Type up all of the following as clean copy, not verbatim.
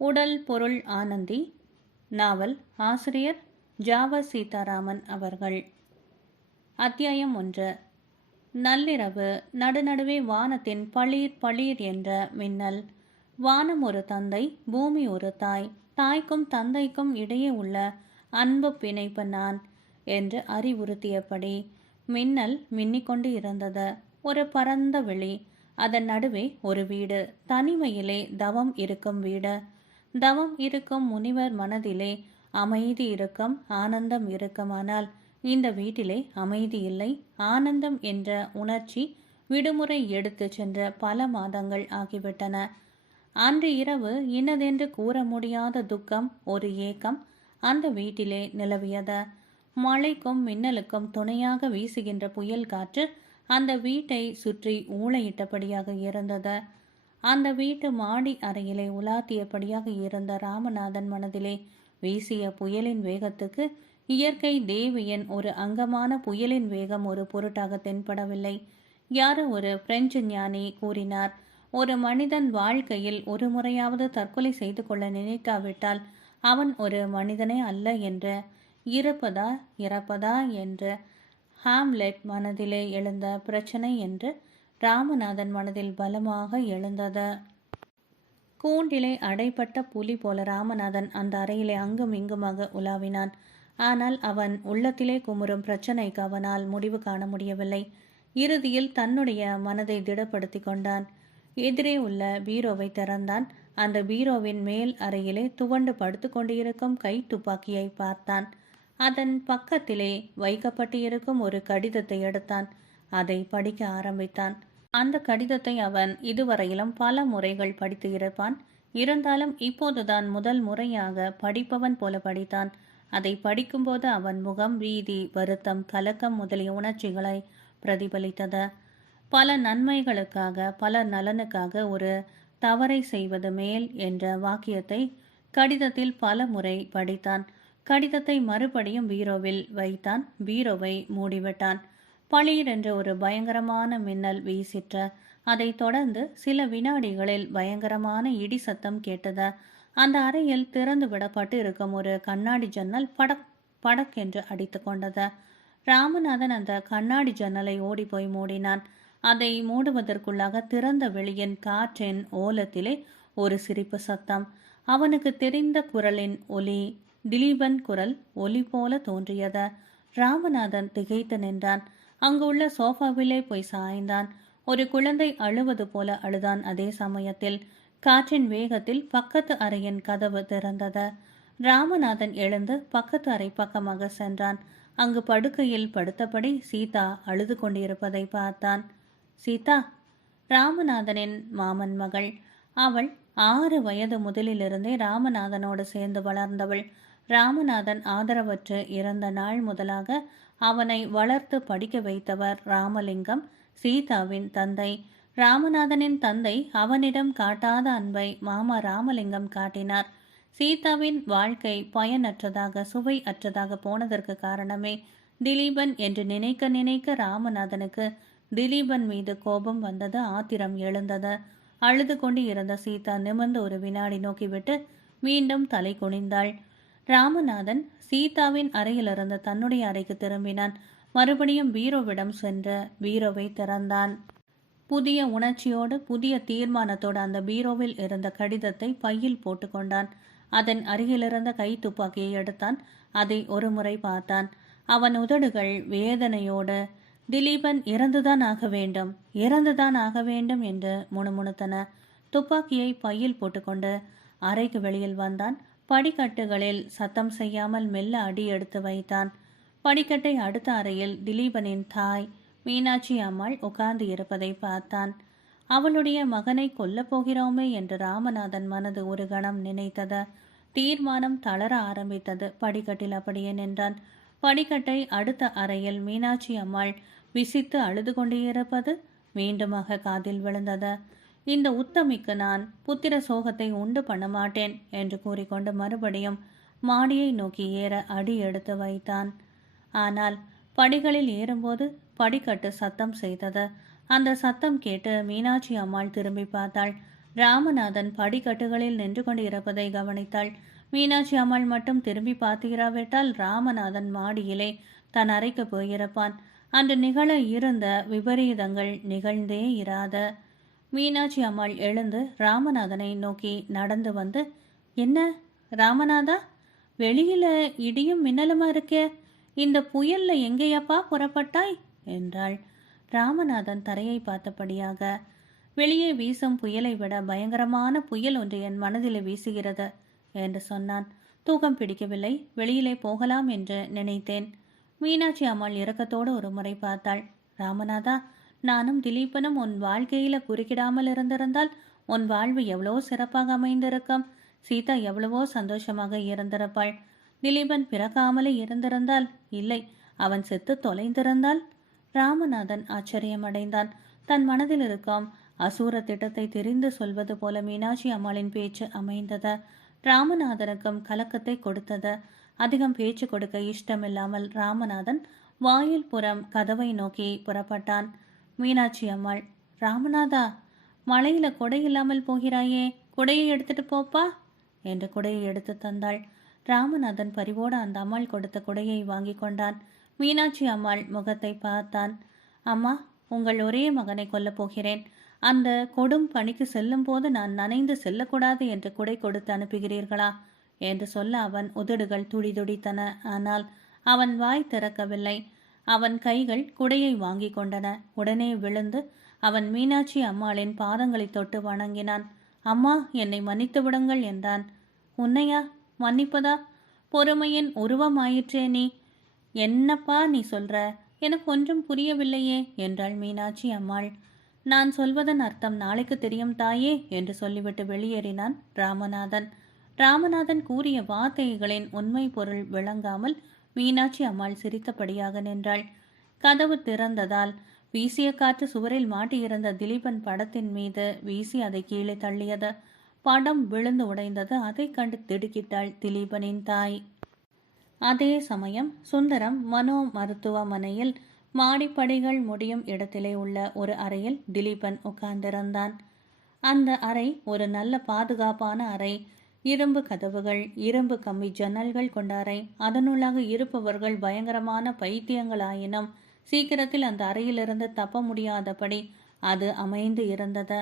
உடல் பொருள் ஆனந்தி. நாவல். ஆசிரியர் ஜாவ சீதாராமன் அவர்கள். அத்தியாயம் 1. நள்ளிரவு. நடுநடுவே வானத்தின் பளீர் பளீர் என்ற மின்னல். வானம் ஒரு தந்தை, பூமி ஒரு தாய். தாய்க்கும் தந்தைக்கும் இடையே உள்ள அன்பு பிணைப்பு நான் என்று அறிவுறுத்தியபடி மின்னல் மின்னிக்கொண்டு இருந்தது. ஒரு பரந்த வெளி, அதன் நடுவே ஒரு வீடு. தனிமையிலே தவம் இருக்கும் வீடு. தவம் இருக்கும் முனிவர் மனதிலே அமைதி இருக்கும், ஆனந்தம் இருக்குமானால் இந்த வீட்டிலே அமைதி இல்லை, ஆனந்தம் என்ற உணர்ச்சி விடுமுறை எடுத்து சென்ற பல மாதங்கள் ஆகிவிட்டன. அன்று இரவு இன்னதென்று கூற முடியாத துக்கம், ஒரு ஏக்கம் அந்த வீட்டிலே நிலவியது. மழைக்கும் மின்னலுக்கும் துணையாக வீசுகின்ற புயல் காற்று அந்த வீட்டை சுற்றி ஊளையிட்டபடியாக இருந்தது. அந்த வீட்டு மாடி அறையிலே உலாத்தியபடியாக இருந்த ராமநாதன் மனதிலே வீசிய புயலின் வேகத்துக்கு இயற்கை தேவியின் ஒரு அங்கமான புயலின் வேகம் ஒரு பொருட்டாக தென்படவில்லை. யாரோ ஒரு பிரெஞ்சு ஞானி கூறினார், ஒரு மனிதன் வாழ்க்கையில் ஒரு முறையாவது தற்கொலை செய்து கொள்ள நினைக்காவிட்டால் அவன் ஒரு மனிதனே அல்ல என்று. இருப்பதா இறப்பதா என்று ஹாம்லெட் மனதிலே எழுந்த பிரச்சனை என்று ராமநாதன் மனதில் பலமாக எழுந்தது. கூண்டிலே அடைப்பட்ட புலி போல ராமநாதன் அந்த அறையிலே அங்கும் இங்குமாக உலாவினான். ஆனால் அவன் உள்ளத்திலே குமுறும் பிரச்சனைக்கு அவனால் முடிவு காண முடியவில்லை. இறுதியில் தன்னுடைய மனதை திடப்படுத்தி கொண்டான். எதிரே உள்ள பீரோவை திறந்தான். அந்த பீரோவின் மேல் அறையிலே துவண்டு படுத்து கொண்டிருக்கும் கை துப்பாக்கியை பார்த்தான். அதன் பக்கத்திலே வைக்கப்பட்டு இருக்கும் ஒரு கடிதத்தை எடுத்தான். அதை படிக்க ஆரம்பித்தான். அந்த கடிதத்தை அவன் இதுவரையிலும் பல முறைகள் படித்து இருப்பான். இருந்தாலும் இப்போதுதான் முதல் முறையாக படிப்பவன் போல படித்தான். அதை படிக்கும்போது அவன் முகம் பீதி, வருத்தம், கலக்கம் முதலிய உணர்ச்சிகளை பிரதிபலித்தது. பல நன்மைகளுக்காக, பல நலனுக்காக ஒரு தவறை செய்வது மேல் என்ற வாக்கியத்தை கடிதத்தில் பல முறை படித்தான். கடிதத்தை மறுபடியும் பீரோவில் வைத்தான். பீரோவை மூடிவிட்டான். பளீர் என்ற ஒரு பயங்கரமான மின்னல் வீசிற்று. அதை தொடர்ந்து சில வினாடிகளில் பயங்கரமான இடி சத்தம் கேட்டது. அந்த அறையில் திறந்து விடப்பட்டு இருக்கும் ஒரு கண்ணாடி ஜன்னல் படக் படக் என்று அடித்து கொண்டது. ராமநாதன் அந்த கண்ணாடி ஜன்னலை ஓடிப்போய் மூடினான். அதை மூடுவதற்குள்ளாக திறந்த வெளியின் காற்றின் ஓலத்திலே ஒரு சிரிப்பு சத்தம். அவனுக்கு தெரிந்த குரலின் ஒலி, திலீபன் குரல் ஒலி போல தோன்றியது. ராமநாதன் திகைத்து நின்றான். அங்கு உள்ள சோஃபாவிலே போய் சாய்ந்தான். ஒரு குழந்தை அழுவது போல அழுதான். அதே சமயத்தில் காற்றின் வேகத்தில் பக்கத்து அறையின் கதவு திறந்தது. ராமநாதன் எழுந்து பக்கத்து அறை பக்கமாக சென்றான். அங்கு படுக்கையில் படுத்தபடி சீதா அழுது கொண்டிருப்பதை பார்த்தான். சீதா ராமநாதனின் மாமன் மகள். அவள் 6 வயது முதலிலிருந்தே ராமநாதனோடு சேர்ந்து வளர்ந்தவள். ராமநாதன் ஆதரவற்று இறந்த நாள் முதலாக அவனை வளர்த்து படிக்க வைத்தவர் ராமலிங்கம், சீதாவின் தந்தை. ராமநாதனின் தந்தை அவனிடம் காட்டாத அன்பை மாமா ராமலிங்கம் காட்டினார். சீதாவின் வாழ்க்கை பயனற்றதாக, சுவை அற்றதாக போனதற்கு காரணமே திலீபன் என்று நினைக்க நினைக்க ராமநாதனுக்கு திலீபன் மீது கோபம் வந்தது, ஆத்திரம் எழுந்தது. அழுது கொண்டு இருந்த சீதா நிமிர்ந்து ஒரு வினாடி நோக்கிவிட்டு மீண்டும் தலை குனிந்தாள். ராமநாதன் சீதாவின் அறையிலிருந்து தன்னுடைய அறைக்கு திரும்பினான். மறுபடியும் பீரோவிடம் சென்று பீரோவை திறந்தான். புதிய உணர்ச்சியோடு, புதிய தீர்மானத்தோடு அந்த பீரோவில் இருந்த கடிதத்தை பையில் போட்டுக்கொண்டான். அதன் அருகிலிருந்த கை துப்பாக்கியை எடுத்தான். அதை ஒரு முறை பார்த்தான். அவன் உதடுகள் வேதனையோடு திலீபன் இறந்துதான் ஆக வேண்டும், இறந்துதான் ஆக வேண்டும் என்று முணுமுணுத்தன. துப்பாக்கியை பையில் போட்டுக்கொண்டு அறைக்கு வெளியில் வந்தான். படிக்கட்டுகளில் சத்தம் செய்யாமல் மெல்ல அடி எடுத்து வைத்தான். படிக்கட்டை அடுத்த அறையில் திலீபனின் தாய் மீனாட்சி அம்மாள் உட்கார்ந்து இருப்பதை பார்த்தான். அவளுடைய மகனை கொல்லப் போகிறோமே என்று ராமநாதன் மனது ஒரு கணம் நினைத்தது. தீர்மானம் தளர ஆரம்பித்தது. படிக்கட்டில் அப்படியே நின்றான். படிக்கட்டை அடுத்த அறையில் மீனாட்சி அம்மாள் விசித்து அழுது கொண்டிருப்பது மீண்டுமாக காதில் விழுந்தது. இந்த உத்தமிக்கு நான் புத்திர சோகத்தை உண்டு பண்ண மாட்டேன் என்று கூறிக்கொண்டு மறுபடியும் மாடியை நோக்கி ஏற அடி எடுத்து வைத்தான். ஆனால் படிகளில் ஏறும்போது படிக்கட்டு சத்தம் செய்தது. அந்த சத்தம் கேட்டு மீனாட்சி அம்மாள் திரும்பி பார்த்தாள். ராமநாதன் படிக்கட்டுகளில் நின்று கொண்டு இருப்பதை கவனித்தாள். மீனாட்சி அம்மாள் மட்டும் திரும்பி பார்த்திராவிட்டால் ராமநாதன் மாடியிலே தன் அறைக்கு போயிருப்பான். அன்று நிகழ இருந்த விபரீதங்கள் நிகழ்ந்தே இராத. மீனாட்சி அம்மாள் எழுந்து ராமநாதனை நோக்கி நடந்து வந்து, என்ன ராமநாதா, வெளியில இடியும் மின்னலுமா இருக்கே, இந்த புயல்ல எங்கேயப்பா புறப்பட்டாய் என்றாள். ராமநாதன் தரையை பார்த்தபடியாக, வெளியே வீசும் புயலை விட பயங்கரமான புயல் ஒன்று என் மனதில் வீசுகிறது என்று சொன்னான். தூக்கம் பிடிக்கவில்லை, வெளியிலே போகலாம் என்று நினைத்தேன். மீனாட்சி அம்மாள் இரக்கத்தோடு ஒரு முறை பார்த்தாள். ராமநாதா, நானும் திலீபனும் உன் வாழ்க்கையில குறுக்கிடாமல் இருந்திருந்தால் உன் வாழ்வு எவ்வளோ சிறப்பாக அமைந்திருக்கும். சீதா எவ்வளவோ சந்தோஷமாக இருந்திருப்பாள். திலீபன் பிறக்காமலே இருந்திருந்தால், இல்லை அவன் செத்து தொலைந்திருந்தால். ராமநாதன் ஆச்சரியமடைந்தான். தன் மனதில் இருக்கும் அசூர திட்டத்தை தெரிந்து சொல்வது போல மீனாட்சி அம்மாளின் பேச்சு அமைந்தது. ராமநாதனுக்கும் கலக்கத்தை கொடுத்தது. அதிகம் பேச்சு கொடுக்க இஷ்டமில்லாமல் ராமநாதன் வாயில் புறம் கதவை நோக்கி புறப்பட்டான். மீனாட்சி அம்மாள், ராமநாதா, மழையில கொடை இல்லாமல் போகிறாயே, குடையை எடுத்துட்டு போப்பா என்று குடையை எடுத்து தந்தாள். ராமநாதன் பரிவோடு அந்த அம்மாள் கொடுத்த குடையை வாங்கி கொண்டான். மீனாட்சி அம்மாள் முகத்தை பார்த்தான். அம்மா, உங்கள் ஒரே மகனை கொல்லப் போகிறேன். அந்த கொடும் பணிக்கு செல்லும் போது நான் நனைந்து செல்லக்கூடாது என்று குடை கொடுத்து அனுப்புகிறீர்களா என்று சொல்ல அவன் உதடுகள் துடிதுடித்தன. ஆனால் அவன் வாய் திறக்கவில்லை. அவன் கைகள் குடையை வாங்கி கொண்டன. உடனே விழுந்து அவன் மீனாட்சி அம்மாளின் பாதங்களை தொட்டு வணங்கினான். அம்மா, என்னை மன்னித்து விடுங்கள் என்றான். உன்னையா மன்னிப்பதா? பொறுமையின் உருவமாயிற்றே நீ. என்னப்பா நீ சொல்ற? எனக்கு ஒன்றும் புரியவில்லையே என்றாள் மீனாட்சி அம்மாள். நான் சொல்வதன் அர்த்தம் நாளைக்கு தெரியும் தாயே என்று சொல்லிவிட்டு வெளியேறினான் ராமநாதன். ராமநாதன் கூறிய வார்த்தைகளின் உண்மை பொருள் விளங்காமல் மீனாட்சி அம்மாள் சிரித்தபடியாக நின்றாள். கதவு திறந்ததால் வீசிய காற்று சுவரில் மாட்டியிருந்த திலீபன் படத்தின் மீது வீசி அதை கீழே தள்ளியது. படம் விழுந்து உடைந்தது. அதை கண்டு திடுக்கிட்டாள் திலீபனின் தாய். அதே சமயம் சுந்தரம் மனோ மருத்துவமனையில் மாடிப்படிகள் முடியும் இடத்திலே உள்ள ஒரு அறையில் திலீபன் உட்கார்ந்திருந்தான். அந்த அறை ஒரு நல்ல பாதுகாப்பான அறை. இரும்பு கதவுகள், இரும்பு கம்பி ஜன்னல்கள் கொண்ட அறை. அதனுள்ளாக இருப்பவர்கள் பயங்கரமான பைத்தியங்களாயினும் சீக்கிரத்தில் அந்த அறையிலிருந்து தப்ப முடியாதபடி அது அமைந்து இருந்தது.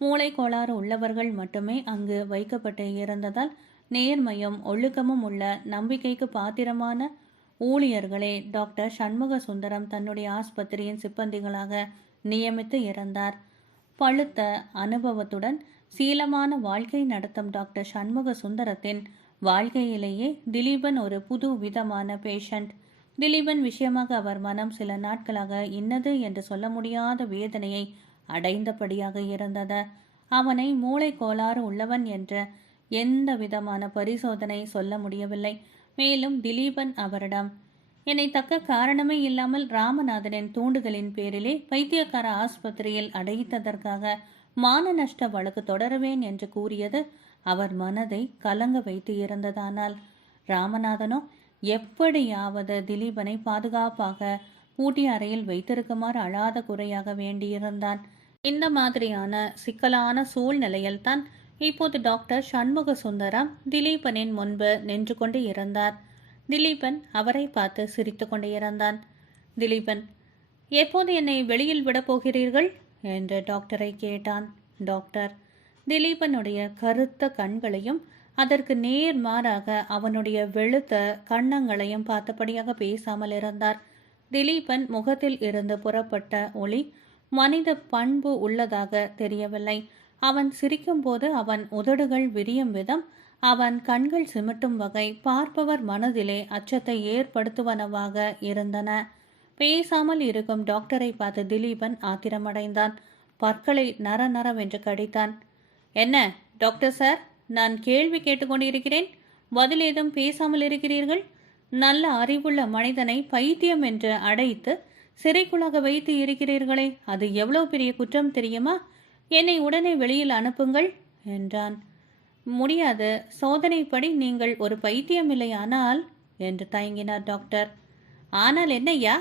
மூளை கோளாறு உள்ளவர்கள் மட்டுமே அங்கு வைக்கப்பட்டு இருந்ததால் நேர்மையும் ஒழுக்கமும் உள்ள நம்பிக்கைக்கு பாத்திரமான ஊழியர்களே டாக்டர் சண்முக சுந்தரம் தன்னுடைய ஆஸ்பத்திரியின் சிப்பந்திகளாக நியமித்து இருந்தார். பழுத்த அனுபவத்துடன் சீலமான வாழ்க்கை நடத்தும் டாக்டர் சண்முக சுந்தரத்தின் வாழ்க்கையிலேயே திலீபன் ஒரு புது விதமான பேஷண்ட். திலீபன் விஷயமாக அவர் மனம் சில நாட்களாக இன்னது என்று சொல்ல முடியாத வேதனையை அடைந்தபடியாக இருந்தது. அவனை மூளை கோளாறு உள்ளவன் என்ற எந்த விதமான பரிசோதனை சொல்ல முடியவில்லை. மேலும் திலீபன் அவரிடம், என்னை தக்க காரணமே இல்லாமல் ராமநாதனின் தூண்டுதலின் பேரிலே பைத்தியக்கார ஆஸ்பத்திரியில் அடைத்ததற்காக மான நஷ்ட வழக்கு தொடருவேன் என்று கூறியது அவர் மனதை கலங்க வைத்து இருந்ததானால் ராமநாதனோ எப்படியாவது திலீபனை பாதுகாப்பாக பூட்டிய அறையில் வைத்திருக்குமாறு அழாத குறையாக வேண்டியிருந்தான். இந்த மாதிரியான சிக்கலான சூழ்நிலையில் தான் இப்போது டாக்டர் சண்முக சுந்தரம் திலீபனின் முன்பு நின்று கொண்டு இருந்தார். திலீபன் அவரை பார்த்து சிரித்து கொண்டு இருந்தான். திலீபன், எப்போது என்னை வெளியில் விடப் போகிறீர்கள் என்று டாக்டரை கேட்டான். டாக்டர் திலீபனுடைய கருத்த கண்களையும் அதற்கு நேர்மாறாக அவனுடைய வெளுத்த கன்னங்களையும் பார்த்தபடியாக பேசாமல் இருந்தார். திலீபன் முகத்தில் இருந்து புறப்பட்ட ஒளி மனித பண்பு உள்ளதாக தெரியவில்லை. அவன் சிரிக்கும்போது அவன் உதடுகள் விரியும் விதம், அவன் கண்கள் சிமிட்டும் வகை பார்ப்பவர் மனதிலே அச்சத்தை ஏற்படுத்துவனவாக இருந்தன. பேசாமல் இருக்கும் டாக்டரை பார்த்து திலீபன் ஆத்திரமடைந்தான். பற்களை நர நரவென்று கடித்தான். என்ன டாக்டர் சார், நான் கேள்வி கேட்டுக்கொண்டிருக்கிறேன், பதில் ஏதும் பேசாமல் இருக்கிறீர்கள்? நல்ல அறிவுள்ள மனிதனை பைத்தியம் என்று அடைத்து சிறைக்குள்ளாக வைத்து இருக்கிறீர்களே, அது எவ்வளவு பெரிய குற்றம் தெரியுமா? என்னை உடனே வெளியில் அனுப்புங்கள் என்றான். முடியாது, சோதனைப்படி நீங்கள் ஒரு பைத்தியம் இல்லையானால் என்று தயங்கினார் டாக்டர். ஆனால் என்னையா?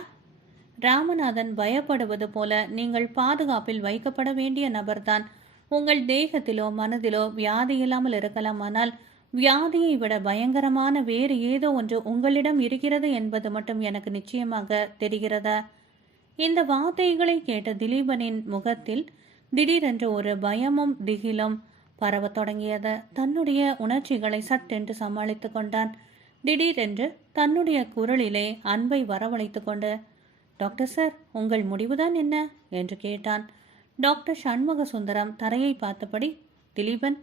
ராமநாதன் பயப்படுவது போல நீங்கள் பாதுகாப்பில் வைக்கப்பட வேண்டிய நபர்தான். உங்கள் தேகத்திலோ மனதிலோ வியாதி இல்லாமல் இருக்கலாம், ஆனால் வியாதியை விட பயங்கரமான வேறு ஏதோ ஒன்று உங்களிடம் இருக்கிறது என்பது மட்டும் எனக்கு நிச்சயமாக தெரிகிறதா? இந்த வார்த்தைகளை கேட்ட திலீபனின் முகத்தில் திடீரென்று ஒரு பயமும் திகிலும் பரவத் தொடங்கியது. தன்னுடைய உணர்ச்சிகளை சட்டென்று சமாளித்து கொண்டான். திடீரென்று தன்னுடைய குரலிலே அன்பை வரவழைத்து கொண்டு, டாக்டர் சார், உங்கள் முடிவுதான் என்ன என்று கேட்டான். டாக்டர் சண்முக சுந்தரம் தரையை பார்த்தபடி, திலீபன்,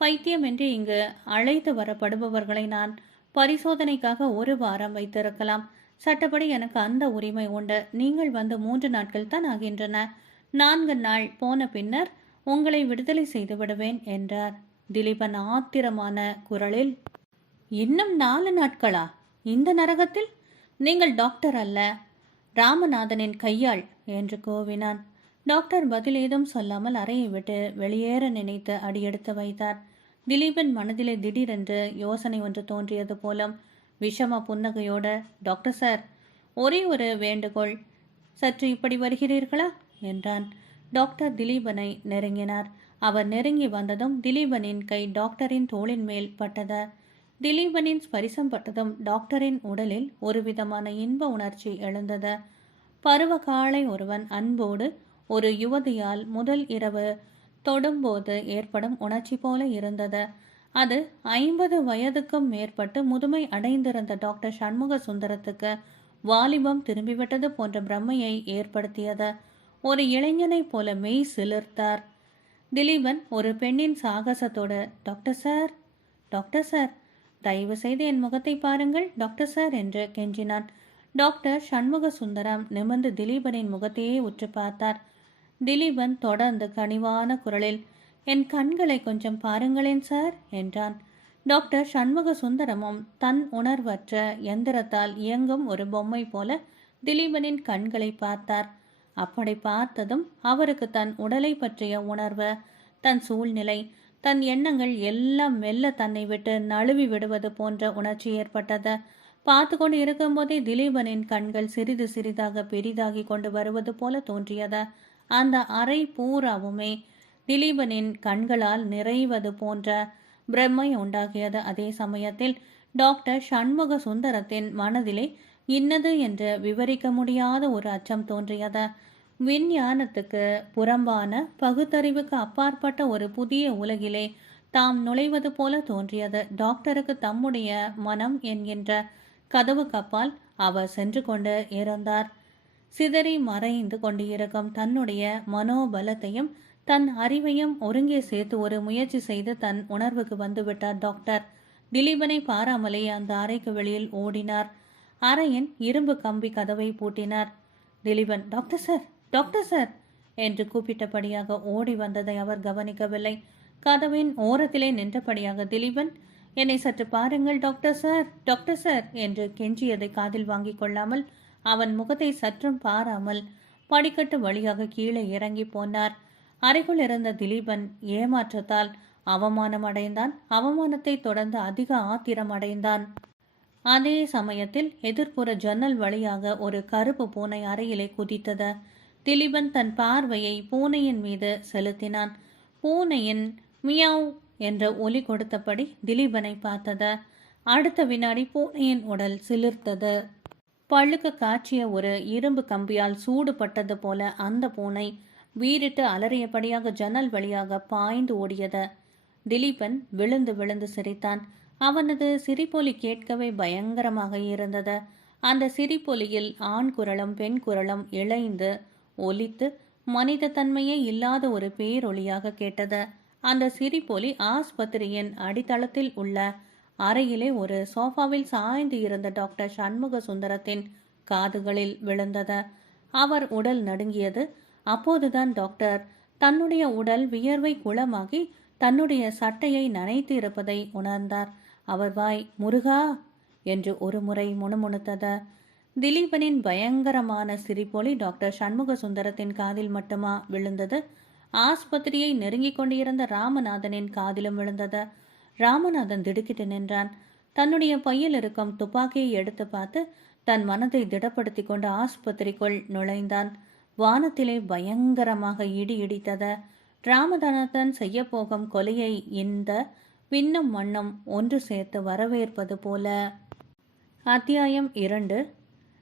பைத்தியம் என்று இங்கு அழைத்து வரப்படுபவர்களை நான் பரிசோதனைக்காக 1 வாரம் வைத்திருக்கலாம். சட்டப்படி எனக்கு அந்த உரிமை உண்டு. நீங்கள் வந்து 3 நாட்கள் தான் ஆகின்றன. 4 நாள் போன பின்னர் உங்களை விடுதலை செய்து விடுவேன் என்றார். திலீபன் ஆத்திரமான குரலில், இன்னும் 4 நாட்களா? இந்த நரகத்தில்? நீங்கள் டாக்டர் அல்ல, ராமநாதனின் கையாள் என்று கோவினான். டாக்டர் பதில் ஏதும் சொல்லாமல் அறையை விட்டு வெளியேற நினைத்து அடியெடுத்து வைத்தார். திலீபன் மனதிலே திடீரென்று யோசனை ஒன்று தோன்றியது போலும் விஷம புன்னகையோட, டாக்டர் சார், ஒரே ஒரு வேண்டுகோள், சற்று இப்படி வருகிறீர்களா என்றான். டாக்டர் திலீபனை நெருங்கினார். அவர் நெருங்கி வந்ததும் திலீபனின் கை டாக்டரின் தோளின் மேல் பட்டது. திலீபனின் ஸ்பரிசம் பட்டதும் டாக்டரின் உடலில் ஒரு விதமான இன்ப உணர்ச்சி எழுந்தது. பருவகாலை ஒருவன் அன்போடு ஒரு யுவதியால் முதல் இரவு தொடும்போது ஏற்படும் உணர்ச்சி போல இருந்தது. அது 50 வயதுக்கும் மேற்பட்டு முதுமை அடைந்திருந்த டாக்டர் சண்முக சுந்தரத்துக்கு வாலிபம் திரும்பிவிட்டது போன்ற பிரம்மையை ஏற்படுத்தியது. ஒரு இளைஞனைப் போல மெய் சிலிர்த்தார். திலீபன் ஒரு பெண்ணின் சாகசத்தோடு, டாக்டர் சார், டாக்டர் சார், தயவு செய்து என் முகத்தை பாருங்கள் டாக்டர் சார் என்று கெஞ்சினான். டாக்டர் சண்முக சுந்தரம் நிமிர்ந்து திலீபனின் முகத்தையே உற்று பார்த்தார். திலீபன் தொடர்ந்து கனிவான குரலில், என் கண்களை கொஞ்சம் பாருங்களேன் சார் என்றான். டாக்டர் சண்முக சுந்தரமும் தன் உணர்வற்ற எந்திரத்தால் இயங்கும் ஒரு பொம்மை போல திலீபனின் கண்களை பார்த்தார். அப்படி பார்த்ததும் அவருக்கு தன் உடலை பற்றிய உணர்வு, தன் சூழ்நிலை, தன் எண்ணங்கள் எல்லாம் மெல்ல தன்னை விட்டு நழுவி விடுவது போன்ற உணர்ச்சி ஏற்பட்டது. பார்த்து கொண்டு இருக்கும்போதே திலீபனின் கண்கள் சிறிது சிறிதாக பெரிதாகி கொண்டு வருவது போல தோன்றியது. அந்த அறை பூராவுமே திலீபனின் கண்களால் நிறைவது போன்ற பிரம்மை உண்டாகியது. அதே சமயத்தில் டாக்டர் சண்முக சுந்தரத்தின் மனதிலே இன்னது என்று விவரிக்க முடியாத ஒரு அச்சம் தோன்றியது. விஞ்ஞானத்துக்கு புறம்பான, பகுத்தறிவுக்கு அப்பாற்பட்ட ஒரு புதிய உலகிலே தாம் நுழைவது போல தோன்றியது. டாக்டருக்கு தம்முடைய மனம் என்கின்ற கதவு கப்பால் அவர் சென்று கொண்டு இருந்தார். சிதறி மறைந்து கொண்டிருக்கும் தன்னுடைய மனோபலத்தையும் தன் அறிவையும் ஒருங்கே சேர்த்து ஒரு முயற்சி செய்து தன் உணர்வுக்கு வந்துவிட்டார் டாக்டர். திலீபனை பாராமலே அந்த அறைக்கு வெளியில் ஓடினார். அறையின் இரும்பு கம்பி கதவை பூட்டினார். Dileepan, doctor sir, doctor sir என்று கூப்பிட்டபடியாக ஓடி வந்ததை அவர் கவனிக்கவில்லை. கதவின் ஓரத்திலே நின்றபடியாக, திலீபன், என்னை சற்று பாருங்கள் டாக்டர் சார், டாக்டர் சார் என்று கெஞ்சியதை காதில் வாங்கிக் கொள்ளாமல் அவன் முகத்தை சற்றும் பாராமல் படிக்கட்டு வழியாக கீழே இறங்கி போனார். அறைக்குள் இருந்த திலீபன் ஏமாற்றத்தால் அவமானம் அடைந்தான். அவமானத்தை தொடர்ந்து அதிக ஆத்திரம் அடைந்தான். அதே சமயத்தில் எதிர்ப்புற ஜன்னல் வழியாக ஒரு கருப்பு பூனை அறையிலே குதித்தது. திலீபன் தன் பார்வையை பூனையின் மீது செலுத்தினான். பூனையின் மியாவ் என்ற ஒலி கொடுத்தபடி திலீபனை பார்த்தது. அடுத்த வினாடி பூனையின் உடல் சிலிர்த்தது. பழுக்க காய்ச்சிய ஒரு இரும்பு கம்பியால் சூடுபட்டது போல அந்த பூனை வீறிட்டு அலறியபடியாக ஜன்னல் வழியாக பாய்ந்து ஓடியது. திலீபன் விழுந்து விழுந்து சிரித்தான். அவனது சிரிப்பொலி கேட்கவே பயங்கரமாக இருந்தது. அந்த சிரிப்பொலியில் ஆண் குரலும் பெண் குரலும் இழைந்து ஒலித்து மனித தன்மையே இல்லாத ஒரு பேரொலியாக கேட்டது. அந்த சிரிப்பொலி ஆஸ்பத்திரியின் அடித்தளத்தில் உள்ள அறையிலே ஒரு சோஃபாவில் சாய்ந்து இருந்த டாக்டர் சண்முக சுந்தரத்தின் காதுகளில் விழுந்தது. அவர் உடல் நடுங்கியது. அப்போதுதான் டாக்டர் தன்னுடைய உடல் வியர்வை குளமாகி தன்னுடைய சட்டையை நனைத்து இருப்பதை உணர்ந்தார். அவர் வாய் முருகா என்று ஒரு முறை முணுமுணுத்தது. திலீபனின் பயங்கரமான சிரிப்பொலி டாக்டர் சண்முக சுந்தரத்தின் காதில் மட்டுமா விழுந்தது? ஆஸ்பத்திரியை நெருங்கிக் கொண்டிருந்த ராமநாதனின் காதிலும் விழுந்தது. ராமநாதன் திடுக்கிட்டு நின்றான். தன்னுடைய பையில் இருக்கும் துப்பாக்கியை எடுத்து பார்த்து தன் மனதை திடப்படுத்தி கொண்டு ஆஸ்பத்திரிக்குள் நுழைந்தான். வானத்திலே பயங்கரமாக இடி இடித்தது. ராமநாதன் செய்யப்போகும் கொலையை இந்த விண்ணும் மண்ணும் ஒன்று சேர்த்து வரவேற்பது போல. அத்தியாயம் 2.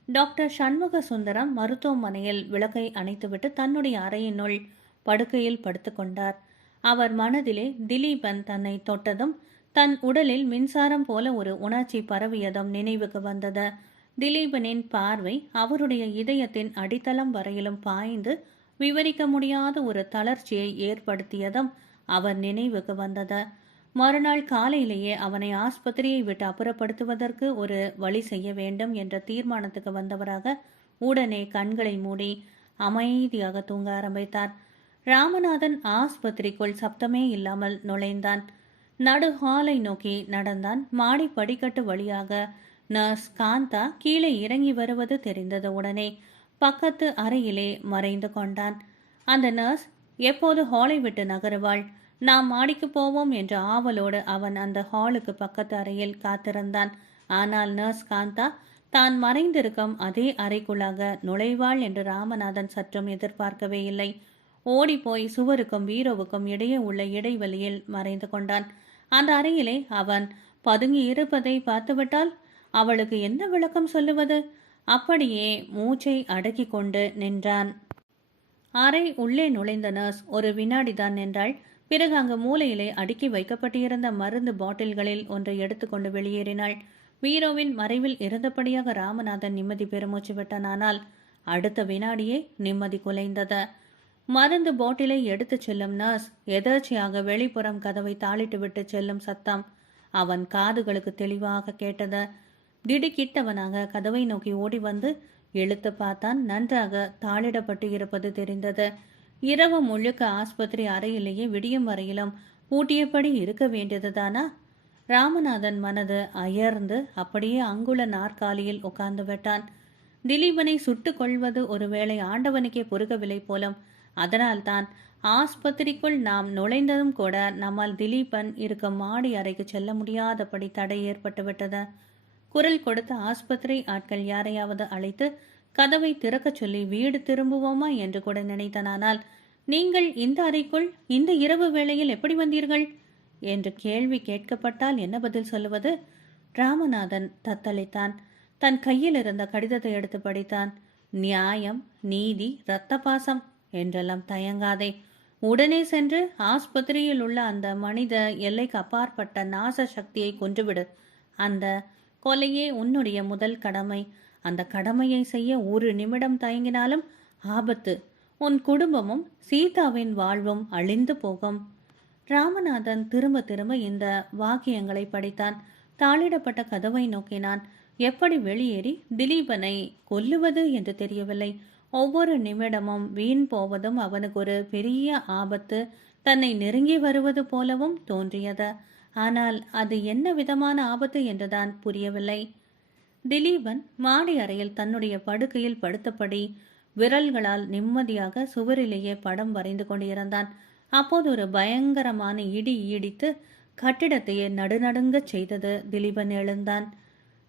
டாக்டர் சண்முக சுந்தரம் மருத்துவமனையில் விளக்கை அணைத்துவிட்டு தன்னுடைய அறையினுள் படுக்கையில் படுத்துக்கொண்டார். அவர் மனதிலே திலீபன் தன்னை தொட்டதும் தன் உடலில் மின்சாரம் போல ஒரு உணர்ச்சி பரவியதும் நினைவுக்கு வந்தது. திலீபனின் பார்வை அவருடைய இதயத்தின் அடித்தளம் வரையிலும் பாய்ந்து விவரிக்க முடியாத ஒரு தளர்ச்சியை ஏற்படுத்தியதும் அவர் நினைவுக்கு வந்தது. மறுநாள் காலையிலேயே அவனை ஆஸ்பத்திரியை விட்டு அப்புறப்படுத்துவதற்கு ஒரு வழி செய்ய வேண்டும் என்ற தீர்மானத்துக்கு வந்தவராக உடனே கண்களை மூடி அமைதியாக தூங்க ஆரம்பித்தார். ராமநாதன் ஆஸ்பத்திரிக்குள் சப்தமே இல்லாமல் நுழைந்தான். நடு ஹாலை நோக்கி நடந்தான். மாடி படிக்கட்டு வழியாக நர்ஸ் காந்தா கீழே இறங்கி வருவது தெரிந்தது. உடனே பக்கத்து அறையிலே மறைந்து கொண்டான். அந்த நர்ஸ் எப்போது ஹாலை விட்டு நகருவாள், நாம் மாடிக்கு போவோம் என்ற ஆவலோடு அவன் அந்த ஹாலுக்கு பக்கத்து அறையில் காத்திருந்தான். ஆனால் நர்ஸ் காந்தா தான் மறைந்திருக்கும் அதே அறைக்குள்ளாக நுழைவாள் என்று ராமநாதன் சற்றும் எதிர்பார்க்கவே இல்லை. ஓடிப்போய் சுவருக்கும் பீரோவுக்கும் இடையே உள்ள இடைவெளியில் மறைந்து கொண்டான். அந்த அறையிலே அவன் பதுங்கி இருப்பதை பார்த்துவிட்டால் அவளுக்கு என்ன விளக்கம் சொல்லுவது? அப்படியே மூச்சை அடக்கி கொண்டு நின்றான். அறை உள்ளே நுழைந்த நர்ஸ் ஒரு வினாடிதான் நின்றாள். பிறகு அங்கு மூலையிலே அடுக்கி வைக்கப்பட்டிருந்த மருந்து பாட்டில்களில் ஒன்றை எடுத்துக்கொண்டு வெளியேறினாள். பீரோவின் மறைவில் இருந்தபடியாக ராமநாதன் நிம்மதி பெருமூச்சு விட்டான். ஆனால் அடுத்த வினாடியே நிம்மதி குலைந்தது. மருந்து பாட்டிலை எடுத்துச் செல்லும் நர்ஸ் எதர்ச்சியாக வெளிப்புறம் கதவை தாளிட்டுவிட்டு செல்லும் சத்தம் அவன் காதுகளுக்கு தெளிவாக கேட்டது. திடுக்கிட்டவனாக கதவை நோக்கி ஓடி வந்து இழுத்து பார்த்தான். நன்றாக தாளிடப்பட்டு இருப்பது தெரிந்தது. இரவு முழுக்க ஆஸ்பத்திரி அறையிலேயே விடியும் வரையிலும் பூட்டியபடி இருக்க வேண்டியதுதானா? ராமநாதன் மனது அயர்ந்து அப்படியே அங்குள்ள நாற்காலியில் உட்கார்ந்து விட்டான். திலீபனை சுட்டுக் கொள்வது ஒருவேளை ஆண்டவனுக்கே பொறுக்கவில்லை போலும். அதனால்தான் ஆஸ்பத்திரிக்குள் நாம் நுழைந்ததும் கூட நம்மால் திலீபன் இருக்கும் மாடி அறைக்கு செல்ல முடியாதபடி தடை ஏற்பட்டுவிட்டது. குரல் கொடுத்த ஆஸ்பத்திரி ஆட்கள் யாரையாவது அழைத்து கதவை திறக்கச் சொல்லி வீடு திரும்புவோமா என்று கூட நினைத்தனால், நீங்கள் இந்த அறைக்குள் இந்த இரவு வேளையில் எப்படி வந்தீர்கள் என்று கேள்வி கேட்கப்பட்டால் என்ன பதில் சொல்லுவது? ராமநாதன் தத்தளித்தான். தன் கையில் இருந்த கடிதத்தை எடுத்து படித்தான். நியாயம், நீதி, இரத்த பாசம் என்றெல்லாம் தயங்காதே. உடனே சென்று ஆஸ்பத்திரியில் உள்ள அந்த மனித எல்லைக்கு அப்பாற்பட்ட நாச சக்தியை கொன்றுவிடு. அந்த கொலையே உன்னுடைய முதல் கடமை. அந்த கடமையை செய்ய ஒரு நிமிடம் தயங்கினாலும் ஆபத்து. உன் குடும்பமும் சீதாவின் வாழ்வும் அழிந்து போகும். ராமநாதன் திரும்ப திரும்ப இந்த வாக்கியங்களை படித்தான். தாளிடப்பட்ட கதவை நோக்கினான். எப்படி வெளியேறி திலீபனை கொல்லுவது என்று தெரியவில்லை. ஒவ்வொரு நிமிடமும் வீண் போவதும் அவனுக்கு ஒரு பெரிய ஆபத்து தன்னை நெருங்கி வருவது போலவும் தோன்றியது. ஆனால் அது என்ன விதமான ஆபத்து என்றுதான் புரியவில்லை. திலீபன் மாடி அறையில் தன்னுடைய படுக்கையில் படுத்தபடி விரல்களால் நிம்மதியாக சுவரிலேயே படம் வரைந்து கொண்டிருந்தான். அப்போது ஒரு பயங்கரமான இடி இடித்து கட்டிடத்தையே நடுநடுங்கச் செய்தது. திலீபன் எழுந்தான்.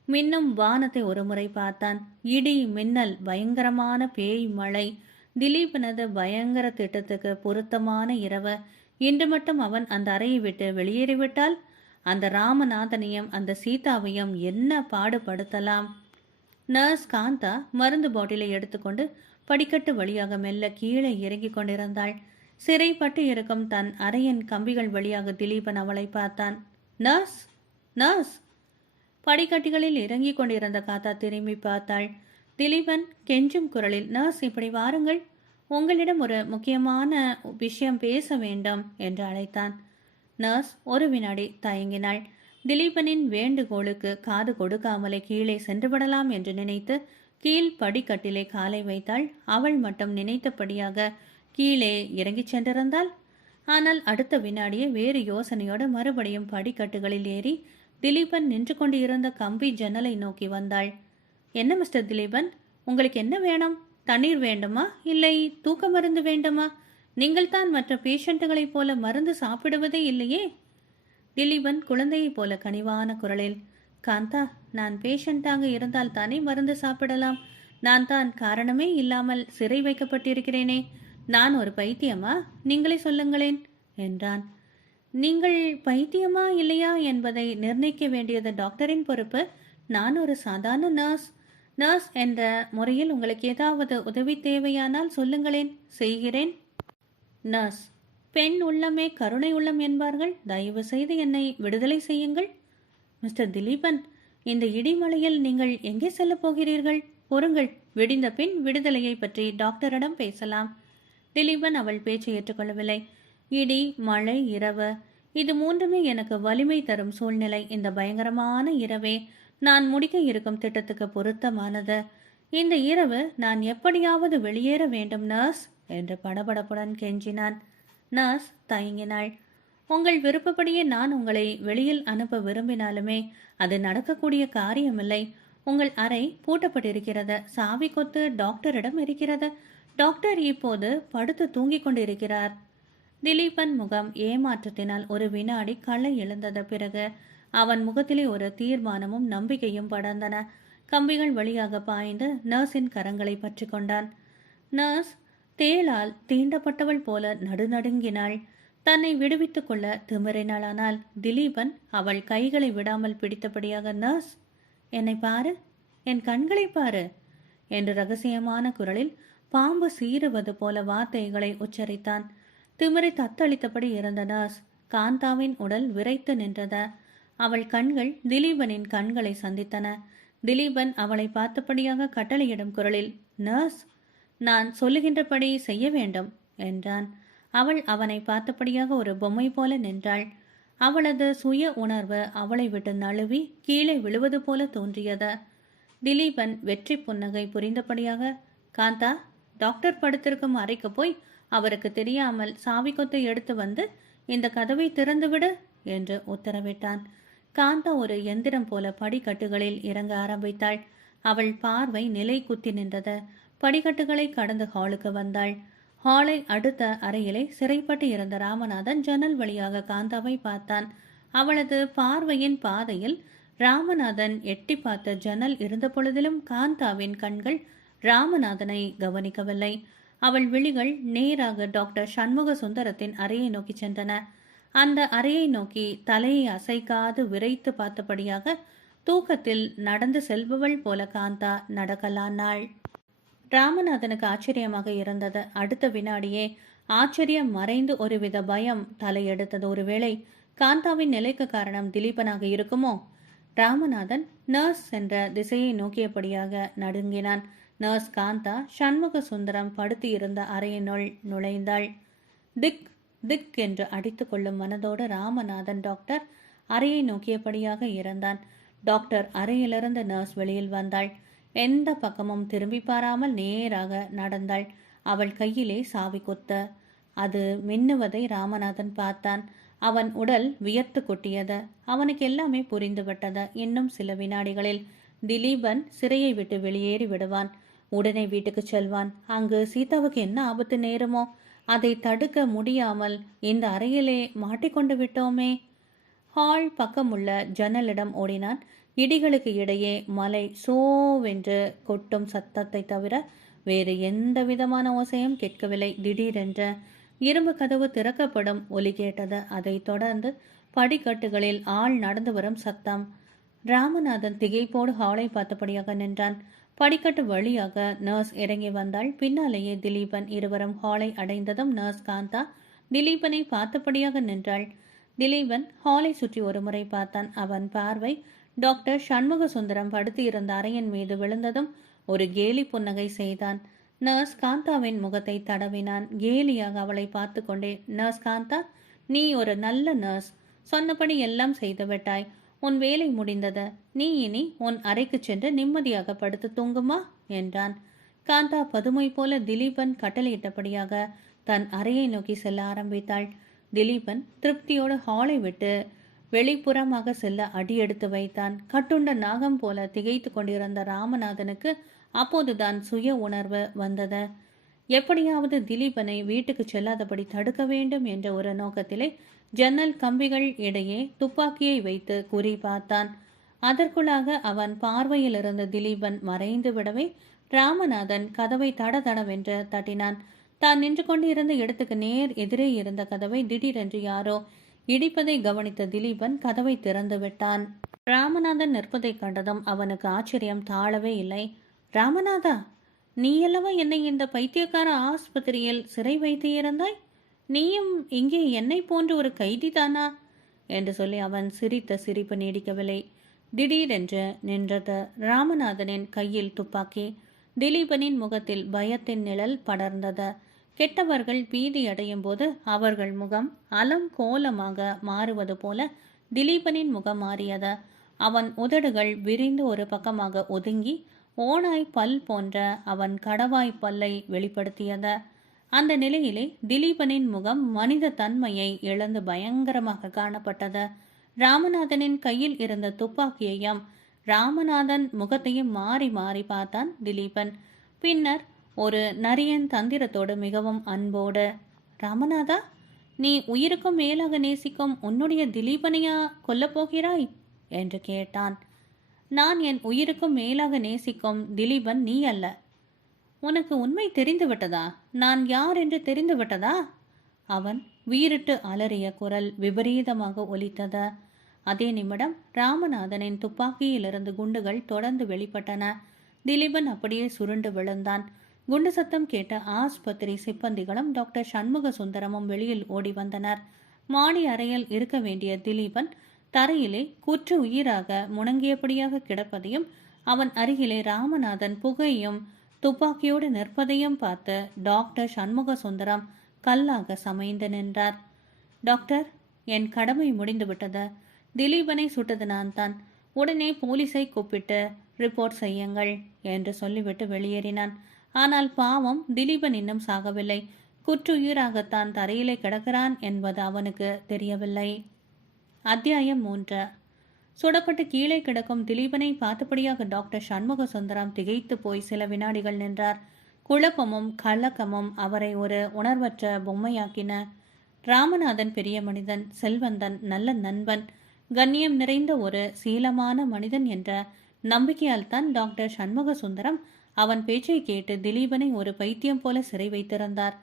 மின்னும் வானத்தை ஒரு முறை பார்த்தான். இடி, மின்னல், பயங்கரமான பேய் மழை. திலீபனது பயங்கர திட்டத்துக்கு பொருத்தமான இரவு. இன்று மட்டும் அவன் அந்த அறையை விட்டு வெளியேறிவிட்டால் அந்த ராமநாதனையும் அந்த சீதாவையும் என்ன பாடுபடுத்தலாம்? நர்ஸ் காந்தா மருந்து பாட்டிலை எடுத்துக்கொண்டு படிக்கட்டு வழியாக மெல்ல கீழே இறங்கி கொண்டிருந்தாள். சிறைப்பட்டு இருக்கும் தன் அறையின் கம்பிகள் வழியாக திலீபன் அவளை பார்த்தான். Nurse, nurse! படிக்கட்டுகளில் இறங்கி கொண்டிருந்த காந்தா திரும்பி பார்த்தாள். திலீபன் கெஞ்சும் குரலில், நர்ஸ், இப்படி வாருங்கள், உங்களிடம் ஒரு முக்கியமான விஷயம் பேச வேண்டும் என்று அழைத்தான். நர்ஸ் ஒரு வினாடி தயங்கினாள். திலீபனின் வேண்டுகோளுக்கு காது கொடுக்காமலே கீழே சென்றுவிடலாம் என்று நினைத்து கீழ் படிக்கட்டிலே காலை வைத்தாள். அவள் மட்டும் நினைத்தபடியாக கீழே இறங்கிச் சென்றிருந்தாள். ஆனால் அடுத்த வினாடியே வேறு யோசனையோடு மறுபடியும் படிக்கட்டுகளில் ஏறி திலீபன் நின்று கொண்டு இருந்த கம்பி ஜன்னலை நோக்கி வந்தாள். என்ன மிஸ்டர் திலீபன், உங்களுக்கு என்ன வேணும்? தண்ணீர் வேண்டுமா, இல்லை தூக்க மருந்து வேண்டுமா? நீங்கள் தான் மற்ற பேஷண்ட்டுகளைப் போல மருந்து சாப்பிடுவதே இல்லையே. திலீபன் குழந்தையைப் போல கனிவான குரலில், காந்தா, நான் பேஷண்டாக இருந்தால் தானே மருந்து சாப்பிடலாம். நான் தான் காரணமே இல்லாமல் சிறை வைக்கப்பட்டிருக்கிறேனே. நான் ஒரு பைத்தியமா? நீங்களே சொல்லுங்களேன் என்றான். நீங்கள் பைத்தியமா இல்லையா என்பதை நிர்ணயிக்க வேண்டியது டாக்டரின் பொறுப்பு. நான் ஒரு சாதாரண நர்ஸ். நர்ஸ் என்ற முறையில் உங்களுக்கு ஏதாவது உதவி தேவையானால் சொல்லுங்களேன், செய்கிறேன். நர்ஸ்: பெண் உள்ளமே கருணை உள்ளம் என்பார்கள். தயவு செய்து என்னை விடுதலை செய்யுங்கள். மிஸ்டர் திலீபன், இந்த இடிமலையில் நீங்கள் எங்கே செல்லப் போகிறீர்கள்? பொறுங்கள், விடிந்த பின் விடுதலையை பற்றி டாக்டரிடம் பேசலாம். திலீபன் அவள் பேச்சை ஏற்றுக்கொள்ளவில்லை. இடி, மழை, இரவு, இது மூன்றுமே எனக்கு வலிமை தரும் சூழ்நிலை. இந்த பயங்கரமான இரவே நான் முடிக்க இருக்கும் திட்டத்துக்கு பொருத்தமானது. இந்த இரவு நான் எப்படியாவது வெளியேற வேண்டும் நர்ஸ் என்று படபடப்புடன் கெஞ்சினான். நர்ஸ் தயங்கினாள். உங்கள் விருப்பப்படியே நான் உங்களை வெளியில் அனுப்ப விரும்பினாலுமே அது நடக்கக்கூடிய காரியமில்லை. உங்கள் அறை பூட்டப்பட்டிருக்கிறது. சாவி கொத்து டாக்டரிடம் இருக்கிறது. டாக்டர் இப்போது படுத்து தூங்கிக் கொண்டிருக்கிறார். திலீபன் முகம் ஏமாற்றத்தினால் ஒரு வினாடி களை இழந்தது. பிறகு அவன் முகத்திலே ஒரு தீர்மானமும் நம்பிக்கையும் படர்ந்தன. கம்பிகள் வழியாக பாய்ந்து நர்ஸின் கரங்களை பற்றி கொண்டான். நர்ஸ் தேளால் தீண்டப்பட்டவள் போல நடுநடுங்கினாள். தன்னை விடுவித்துக் கொள்ள திமிறினாளானால் திலீபன் அவள் கைகளை விடாமல் பிடித்தபடியாக, நர்ஸ், என்னை பாரு, என் கண்களை பாரு என்று ரகசியமான குரலில் பாம்பு சீறுவது போல வார்த்தைகளை உச்சரித்தான். திமிரை தத்தளித்தபடி இருந்த நர்ஸ் காந்தாவின் உடல் விரைத்து நின்றது. அவள் கண்கள் திலீபனின் கண்களை சந்தித்தன. திலீபன் அவளை பார்த்தபடியாக கட்டளையிடும் குரலில், நர்ஸ், நான் சொல்லுகின்றபடி செய்ய வேண்டும் என்றான். அவள் அவனை பார்த்தபடியாக ஒரு பொம்மை போல நின்றாள். அவளது சுய உணர்வு அவளை விட்டு நழுவி கீழே விழுவது போல தோன்றியது. திலீபன் வெற்றி புன்னகை புரிந்தபடியாக, காந்தா, டாக்டர் படுத்திருக்கும் அறைக்கு போய் அவருக்கு தெரியாமல் சாவி கொத்தை எடுத்து வந்து இந்த கதவை திறந்துவிடு என்று உத்தரவிட்டான். காந்தா ஒரு எந்திரம் போல படிக்கட்டுகளில் இறங்க ஆரம்பித்தாள். அவள் பார்வை நிலை குத்தி நின்றது. படிக்கட்டுகளை கடந்து ஹாலுக்கு வந்தாள். ஹாலை அடுத்த அறையிலே சிறைப்பட்டு இருந்த ராமநாதன் ஜன்னல் வழியாக காந்தாவை பார்த்தான். அவளது பார்வையின் பாதையில் ராமநாதன் எட்டி பார்த்த ஜன்னல் இருந்த பொழுதிலும் காந்தாவின் கண்கள் ராமநாதனை கவனிக்கவில்லை. அவள் விழிகள் நேராக டாக்டர் சண்முக சுந்தரத்தின் அறையை நோக்கி சென்றன. அந்த அறையை நோக்கி தலையை அசைக்காது விரைத்து பார்த்தபடியாக தூக்கத்தில் நடந்து செல்பவள் போல காந்தா நடக்கலானாள். ராமநாதனுக்கு ஆச்சரியமாக இருந்தது. அடுத்த வினாடியே ஆச்சரியம் மறைந்து ஒருவித பயம் தலையெடுத்தது. ஒருவேளை காந்தாவின் நிலைக்கு காரணம் திலீபனாக இருக்குமோ? ராமநாதன் நர்ஸ் என்ற திசையை நோக்கியபடியாக நடுங்கினான். நர்ஸ் காந்தா சண்முக சுந்தரம் படுத்தி இருந்த அறையினுள் நுழைந்தாள். திக் திக் என்று அடித்து கொள்ளும் மனதோடு ராமநாதன் டாக்டர் அறையை நோக்கியபடியாக இருந்தான். டாக்டர் அறையிலிருந்து நர்ஸ் வெளியில் வந்தாள். எந்த பக்கமும் திரும்பி பாராமல் நேராக நடந்தாள். அவள் கையிலே சாவி கொத்த அது மின்னுவதை ராமநாதன் பார்த்தான். அவன் உடல் வியர்த்து கொட்டியது. அவனுக்கு எல்லாமே புரிந்துவிட்டது. இன்னும் சில வினாடிகளில் திலீபன் சிறையை விட்டு வெளியேறி விடுவான். உடனே வீட்டுக்கு செல்வான். அங்கு சீதாவுக்கு என்ன ஆபத்து நேருமோ? அதை தடுக்க முடியாமல் இந்த அறையிலே மாட்டிக்கொண்டு விட்டோமே. ஹால் பக்கமுள்ள ஜன்னலிடம் ஓடினான். இடிகளுக்கு இடையே மலை சோவென்று கொட்டும் சத்தத்தை தவிர வேறு எந்த விதமான ஓசையும் கேட்கவில்லை. திடீரென்ற இரும்பு கதவு திறக்கப்படும் ஒலி கேட்டது. அதைத் தொடர்ந்து படிக்கட்டுகளில் ஆள் நடந்து வரும் சத்தம். ராமநாதன் திகைப்போடு ஹாலை பார்த்தபடியாக நின்றான். படிக்கட்டு வழியாக நர்ஸ் இறங்கி வந்தாள். பின்னாலேயே திலீபன். இருவரும் ஹாலை அடைந்ததும் நர்ஸ் காந்தா திலீபனை பார்த்தபடியாக நின்றாள். திலீபன் ஹாலை சுற்றி ஒரு முறை பார்த்தான். அவன் பார்வை டாக்டர் சண்முக சுந்தரம் படுத்தி இருந்த அறையின் மீது விழுந்ததும் ஒரு கேலி புன்னகை செய்தான். நர்ஸ் காந்தாவின் முகத்தை தடவினான். கேலியாக அவளை பார்த்து கொண்டே, நர்ஸ் காந்தா, நீ ஒரு நல்ல நர்ஸ். சொன்னபடி எல்லாம் செய்துவிட்டாய். உன் வேலை முடிந்தது. நீ இனி உன் அறைக்கு சென்று நிம்மதியாக படுத்து தூங்குமா என்றான். காந்தா பதுமை போல திலீபன் கட்டளையிட்டபடியாக தன் அறையை நோக்கி செல்ல ஆரம்பித்தாள். திலீபன் திருப்தியோடு ஹாலை விட்டு வெளிப்புறமாக செல்ல அடியெடுத்து வைத்தான். கட்டுண்ட நாகம் போல திகைத்து கொண்டிருந்த ராமநாதனுக்கு அப்போதுதான் சுய உணர்வு வந்தது. எப்படியாவது திலீபனை வீட்டுக்கு செல்லாதபடி தடுக்க வேண்டும் என்ற ஒரு நோக்கத்திலே ஜன்னல் கம்பிகள் இடையே துப்பாக்கியை வைத்து குறி பார்த்தான். அதற்குள்ளாக அவன் பார்வையில் இருந்த திலீபன் மறைந்து விடவே ராமநாதன் கதவை தடதடவென்று தட்டினான். தான் நின்று கொண்டு இருந்த இடத்துக்கு நேர் எதிரே இருந்த கதவை திடீரென்று யாரோ இடிப்பதை கவனித்த திலீபன் கதவை திறந்து விட்டான். ராமநாதன் நிற்பதைக் கண்டதும் அவனுக்கு ஆச்சரியம் தாழவே இல்லை. ராமநாதா, நீயல்லவா என்னை இந்த பைத்தியக்கார ஆஸ்பத்திரியில் சிறை வைத்து இருந்தாய்? நீயும் இங்கே என்னை போன்ற ஒரு கைதிதானா என்று சொல்லி அவன் சிரித்த சிரிப்பு நீடிக்கவில்லை. திடீரென்று நின்றது. ராமநாதனின் கையில் துப்பாக்கி. திலீபனின் முகத்தில் பயத்தின் நிழல் படர்ந்தது. கெட்டவர்கள் பீதி அடையும் போது அவர்கள் முகம் அலம் கோலமாக மாறுவது போல திலீபனின் முகம் மாறியது. அவன் உதடுகள் விரிந்து ஒரு பக்கமாக ஒதுங்கி ஓனாய் பல் போன்ற அவன் கடவாய் பல்லை வெளிப்படுத்தியது. அந்த நிலையிலே திலீபனின் முகம் மனித தன்மையை இழந்து பயங்கரமாக காணப்பட்டது. ராமநாதனின் கையில் இருந்த துப்பாக்கியையும் ராமநாதன் முகத்தையும் மாறி மாறி பார்த்தான் திலீபன். பின்னர் ஒரு நரியன் தந்திரத்தோடு மிகவும் அன்போடு, ராமநாதா, நீ உயிருக்கும் மேலாக நேசிக்கும் உன்னுடைய திலீபனையா கொல்லப் போகிறாய் என்று கேட்டான். நான் என் உயிருக்கும் மேலாக நேசிக்கும் திலீபன் நீ அல்ல. உனக்கு உண்மை தெரிந்துவிட்டதா? நான் யார் என்று தெரிந்துவிட்டதா? அவன் வீறிட்டு அலறிய குரல் விபரீதமாக ஒலித்தது. அதே நிமிடம் ராமநாதனின் துப்பாக்கியிலிருந்து குண்டுகள் தொடர்ந்து வெளிப்பட்டன. திலீபன் அப்படியே சுருண்டு விழுந்தான். குண்டு சத்தம் கேட்ட ஆஸ்பத்திரி சிப்பந்திகளும் டாக்டர் சண்முக சுந்தரமும் வெளியில் ஓடி வந்தனர். மாடி அறையில் இருக்க வேண்டிய திலீபன் தரையிலே குற்று உயிராக முணங்கியபடியாக கிடப்பதையும் அவன் அருகிலே ராமநாதன் புகையும் துப்பாக்கியோடு நிற்பதையும் பார்த்து டாக்டர் சண்முக சுந்தரம் கல்லாக சமைந்து நின்றார். டாக்டர், என் கடமை முடிந்துவிட்டது. திலீபனை சுட்டது நான் தான். உடனே போலீஸை கூப்பிட்டு ரிப்போர்ட் செய்யுங்கள் என்று சொல்லிவிட்டு வெளியேறினான். ஆனால் பாவம், திலீபன் இன்னும் சாகவில்லை. குற்றுயிராகத்தான் தரையிலே கிடக்கிறான் என்பது அவனுக்கு தெரியவில்லை. அத்தியாயம் 3. சுடப்பட்டு கீழே கிடக்கும் திலீபனை பார்த்தபடியாக டாக்டர் சண்முக சுந்தரம் திகைத்து போய் சில வினாடிகள் நின்றார். குழப்பமும் கலக்கமும் அவரை ஒரு உணர்வற்ற பொம்மையாக்கின. ராமநாதன் பெரிய மனிதன், செல்வந்தன், நல்ல நண்பன், கண்ணியம் நிறைந்த ஒரு சீலமான மனிதன் என்ற நம்பிக்கையால் தான் டாக்டர் சண்முக சுந்தரம் அவன் பேச்சை கேட்டு திலீபனை ஒரு பைத்தியம் போல சிறை வைத்திருந்தார்.